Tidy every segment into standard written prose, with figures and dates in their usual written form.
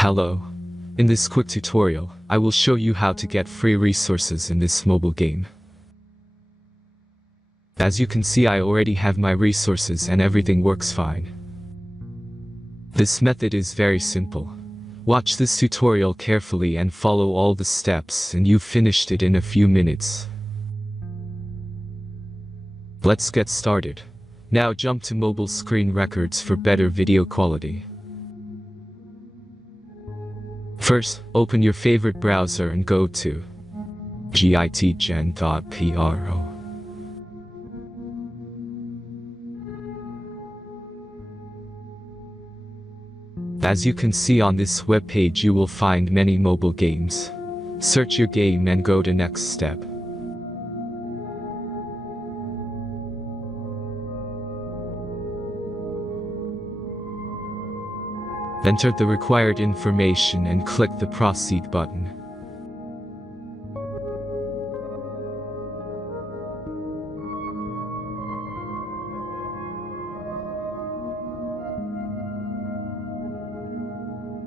Hello. In this quick tutorial, I will show you how to get free resources in this mobile game. As you can see, I already have my resources and everything works fine. This method is very simple. Watch this tutorial carefully and follow all the steps and you've finished it in a few minutes. Let's get started. Now jump to mobile screen records for better video quality. First, open your favorite browser and go to gitgen.pro. As you can see on this webpage, you will find many mobile games. Search your game and go to next step. Enter the required information and click the Proceed button.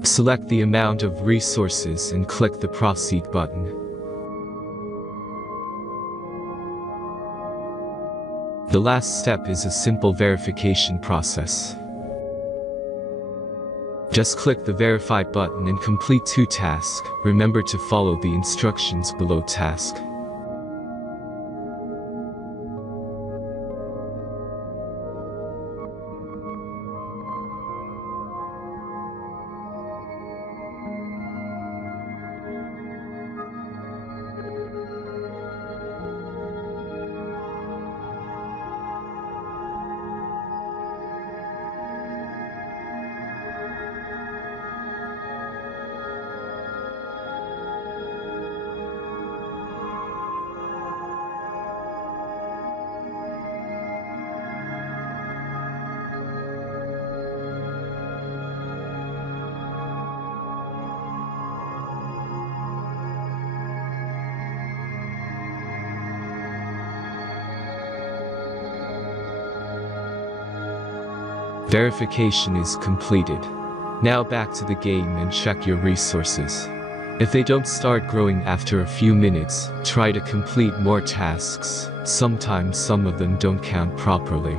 Select the amount of resources and click the Proceed button. The last step is a simple verification process. Just click the Verify button and complete 2 tasks. Remember to follow the instructions below task. Verification is completed. Now back to the game and check your resources. If they don't start growing after a few minutes, try to complete more tasks. Sometimes some of them don't count properly.